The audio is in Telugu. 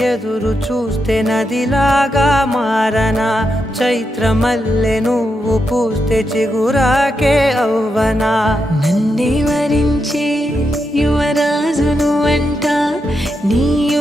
ఎదురు చూస్తే నదిలాగా మారనా, చైత్రమల్లె నువ్వు పూస్తే చిగురాకే అవ్వనా. నన్నే వరించే యువరాజును అంట నీ